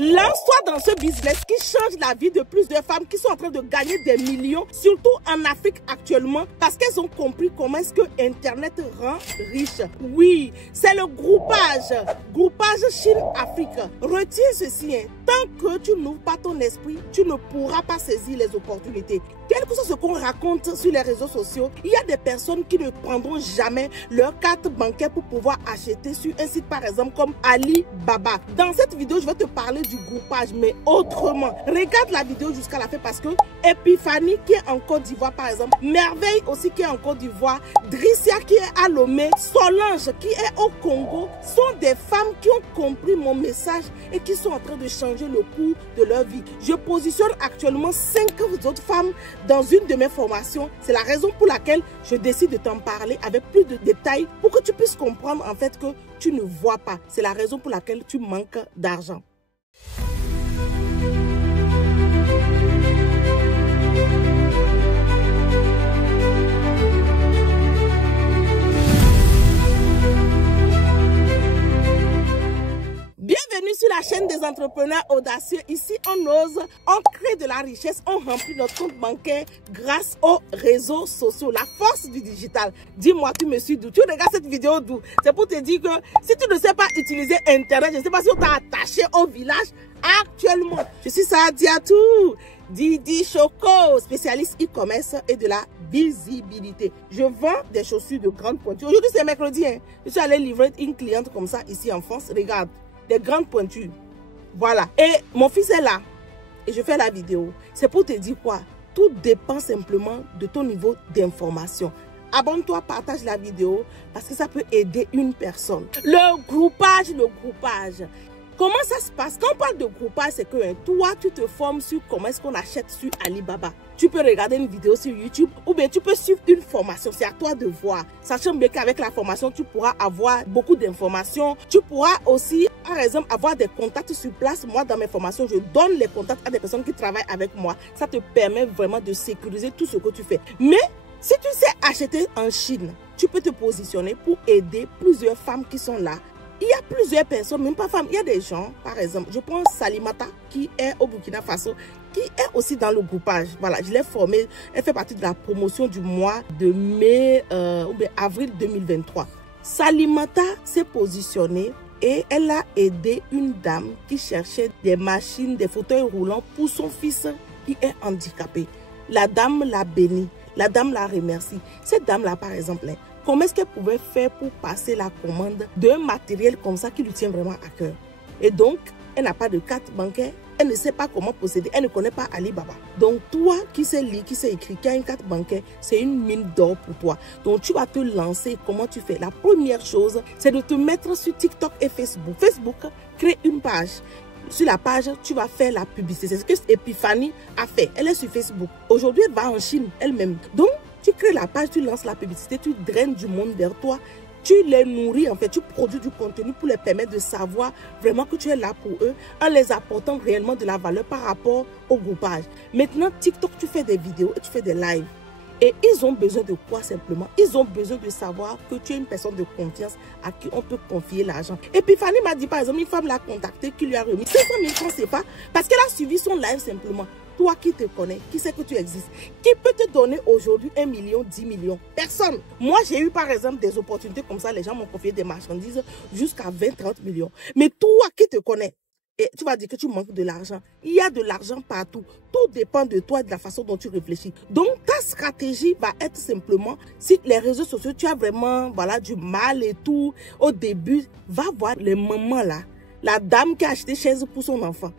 Lance-toi dans ce business qui change la vie de plusieurs femmes qui sont en train de gagner des millions, surtout en Afrique actuellement, parce qu'elles ont compris comment est-ce que Internet rend riche. Oui, c'est le groupage Chine-Afrique. Retiens ceci, hein. Tant que tu n'ouvres pas ton esprit, tu ne pourras pas saisir les opportunités. Quel que soit ce qu'on raconte sur les réseaux sociaux, il y a des personnes qui ne prendront jamais leur carte bancaire pour pouvoir acheter sur un site par exemple comme Alibaba. Dans cette vidéo, je vais te parler du groupage, mais autrement. Regarde la vidéo jusqu'à la fin parce que Epiphanie qui est en Côte d'Ivoire par exemple, Merveille aussi qui est en Côte d'Ivoire, Dricia qui est à Lomé, Solange qui est au Congo, sont des femmes qui ont compris mon message et qui sont en train de changer le cours de leur vie. Je positionne actuellement 5 autres femmes dans une de mes formations. C'est la raison pour laquelle je décide de t'en parler avec plus de détails pour que tu puisses comprendre en fait que tu ne vois pas. C'est la raison pour laquelle tu manques d'argent. Bienvenue sur la chaîne des entrepreneurs audacieux. Ici, on ose, on crée de la richesse, on remplit notre compte bancaire grâce aux réseaux sociaux. La force du digital. Dis-moi, tu me suis d'où? Tu regardes cette vidéo d'où? C'est pour te dire que si tu ne sais pas utiliser Internet, je ne sais pas si on t'a attaché au village actuellement. Je suis Sadiatou, Didi Choco, spécialiste e-commerce et de la visibilité. Je vends des chaussures de grande pointure. Aujourd'hui, c'est mercredi. Hein. Je suis allée livrer une cliente comme ça ici en France. Regarde. Des grandes pointures. Voilà. Et mon fils est là. Et je fais la vidéo. C'est pour te dire quoi? Tout dépend simplement de ton niveau d'information. Abonne-toi, partage la vidéo parce que ça peut aider une personne. Le groupage. Comment ça se passe? Quand on parle de groupage, c'est que toi, tu te formes sur comment est-ce qu'on achète sur Alibaba. Tu peux regarder une vidéo sur YouTube ou bien tu peux suivre une formation. C'est à toi de voir. Sachant bien qu'avec la formation, tu pourras avoir beaucoup d'informations. Tu pourras aussi, par exemple, avoir des contacts sur place. Moi, dans mes formations, je donne les contacts à des personnes qui travaillent avec moi. Ça te permet vraiment de sécuriser tout ce que tu fais. Mais si tu sais acheter en Chine, tu peux te positionner pour aider plusieurs femmes qui sont là. Il y a plusieurs personnes, même pas femmes, il y a des gens, par exemple, je prends Salimata qui est au Burkina Faso, qui est aussi dans le groupage. Voilà, je l'ai formée, elle fait partie de la promotion du mois de mai ou bien avril 2023. Salimata s'est positionnée et elle a aidé une dame qui cherchait des machines, des fauteuils roulants pour son fils qui est handicapé. La dame l'a béni, la dame la remercie. Cette dame-là, par exemple, comment est-ce qu'elle pouvait faire pour passer la commande d'un matériel comme ça qui lui tient vraiment à cœur? Et donc, elle n'a pas de carte bancaire, elle ne sait pas comment procéder, elle ne connaît pas Alibaba. Donc, toi qui sais lire, qui sais écrire, qui a une carte bancaire, c'est une mine d'or pour toi. Donc, tu vas te lancer. Comment tu fais? La première chose, c'est de te mettre sur TikTok et Facebook. Facebook, crée une page. Sur la page, tu vas faire la publicité. C'est ce que Epiphanie a fait. Elle est sur Facebook. Aujourd'hui, elle va en Chine elle-même. Donc, tu crées la page, tu lances la publicité, tu draines du monde vers toi, tu les nourris en fait, tu produis du contenu pour les permettre de savoir vraiment que tu es là pour eux en les apportant réellement de la valeur par rapport au groupage. Maintenant, TikTok, tu fais des vidéos et tu fais des lives. Et ils ont besoin de quoi simplement? Ils ont besoin de savoir que tu es une personne de confiance à qui on peut confier l'argent. Et puis Fanny m'a dit par exemple, une femme l'a contactée qui lui a remis 500 000 francs CFA parce qu'elle a suivi son live simplement. Toi qui te connais, qui sait que tu existes, qui peut te donner aujourd'hui 1 million, 10 millions? Personne. Moi, j'ai eu par exemple des opportunités comme ça, les gens m'ont confié des marchandises jusqu'à 20, 30 millions. Mais toi qui te connais, et tu vas dire que tu manques de l'argent. Il y a de l'argent partout. Tout dépend de toi et de la façon dont tu réfléchis. Donc, ta stratégie va être simplement, si les réseaux sociaux, tu as vraiment du mal et tout, au début, va voir les mamans là. La dame qui a acheté chaise pour son enfant.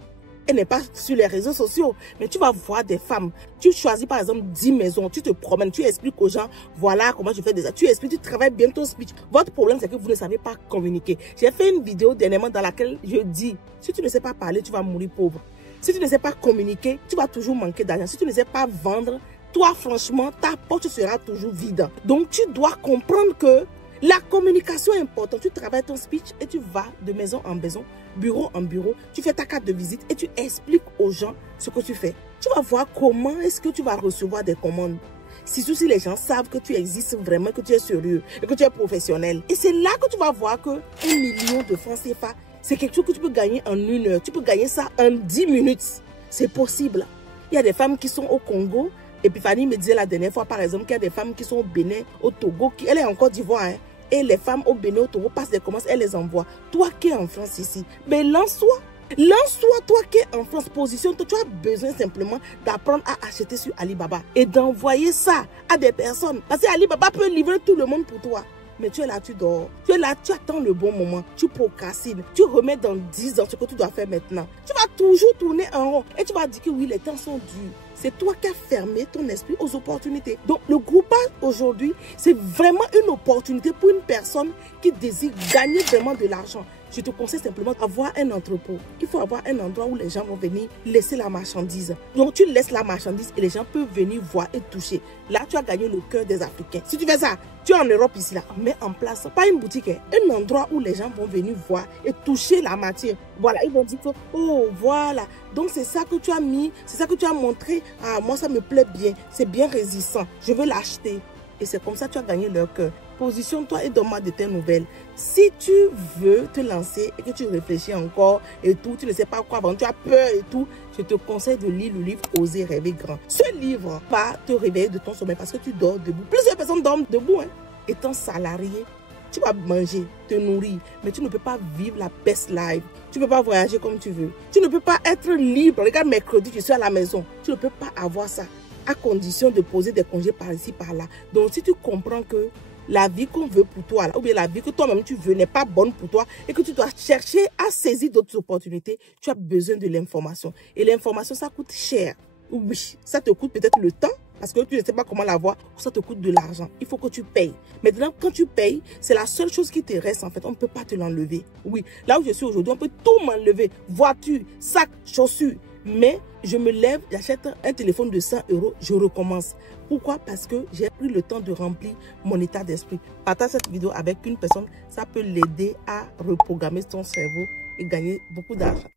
Elle n'est pas sur les réseaux sociaux, mais tu vas voir des femmes. Tu choisis par exemple 10 maisons, tu te promènes, tu expliques aux gens, voilà comment je fais des... Tu expliques, tu travailles bien ton speech. Votre problème, c'est que vous ne savez pas communiquer. J'ai fait une vidéo dernièrement dans laquelle je dis, si tu ne sais pas parler, tu vas mourir pauvre. Si tu ne sais pas communiquer, tu vas toujours manquer d'argent. Si tu ne sais pas vendre, toi franchement, ta porte sera toujours vide. Donc tu dois comprendre que la communication est importante. Tu travailles ton speech et tu vas de maison en maison, bureau en bureau. Tu fais ta carte de visite et tu expliques aux gens ce que tu fais. Tu vas voir comment est-ce que tu vas recevoir des commandes. Si les gens savent que tu existes vraiment, que tu es sérieux et que tu es professionnel. Et c'est là que tu vas voir que 1 million de francs CFA C'est quelque chose que tu peux gagner en 1 heure. Tu peux gagner ça en 10 minutes. C'est possible. Il y a des femmes qui sont au Congo. Et puis Fanny me disait la dernière fois, par exemple, qu'il y a des femmes qui sont au Bénin, au Togo. Elle est en Côte d'Ivoire. Hein, et les femmes au Bénin, au Togo, passent des commandes, elles les envoient. Toi qui es en France ici, mais lance-toi. Lance-toi, toi qui es en France, positionne-toi. Tu as besoin simplement d'apprendre à acheter sur Alibaba et d'envoyer ça à des personnes. Parce que Alibaba peut livrer tout le monde pour toi. Mais tu es là, tu dors. Tu es là, tu attends le bon moment. Tu procrastines. Tu remets dans 10 ans ce que tu dois faire maintenant. Tu vas toujours tourner en rond. Et tu vas dire que oui, les temps sont durs. C'est toi qui as fermé ton esprit aux opportunités. Donc, le groupage aujourd'hui, c'est vraiment une opportunité pour une personne qui désire gagner vraiment de l'argent. Je te conseille simplement d'avoir un entrepôt. Il faut avoir un endroit où les gens vont venir laisser la marchandise. Donc, tu laisses la marchandise et les gens peuvent venir voir et toucher. Là, tu as gagné le cœur des Africains. Si tu fais ça, tu es en Europe ici, là, mets en place, pas une boutique, hein, un endroit où les gens vont venir voir et toucher la matière. Voilà, ils vont dire que, oh, voilà. Donc, c'est ça que tu as mis, c'est ça que tu as montré. Ah, moi, ça me plaît bien, c'est bien résistant. Je veux l'acheter. Et c'est comme ça que tu as gagné leur cœur. Positionne-toi et donne-moi de tes nouvelles. Si tu veux te lancer et que tu réfléchis encore et tout, tu ne sais pas quoi avant, tu as peur et tout, je te conseille de lire le livre Oser rêver grand. Ce livre va te réveiller de ton sommeil parce que tu dors debout. Plusieurs personnes dorment debout. Hein. Étant salarié, tu vas manger, te nourrir, mais tu ne peux pas vivre la best life. Tu ne peux pas voyager comme tu veux. Tu ne peux pas être libre. Regarde, mercredi, je suis à la maison. Tu ne peux pas avoir ça à condition de poser des congés par ici, par là. Donc, si tu comprends que la vie qu'on veut pour toi, là, ou bien la vie que toi-même tu veux n'est pas bonne pour toi et que tu dois chercher à saisir d'autres opportunités, tu as besoin de l'information. Et l'information, ça coûte cher. Oui, ça te coûte peut-être le temps parce que tu ne sais pas comment l'avoir ou ça te coûte de l'argent. Il faut que tu payes. Maintenant, quand tu payes, c'est la seule chose qui te reste en fait. On ne peut pas te l'enlever. Oui, là où je suis aujourd'hui, on peut tout m'enlever. Voiture, sac, chaussures. Mais je me lève, j'achète un téléphone de 100 €, je recommence. Pourquoi? Parce que j'ai pris le temps de remplir mon état d'esprit. Partage cette vidéo avec une personne, ça peut l'aider à reprogrammer son cerveau et gagner beaucoup d'argent.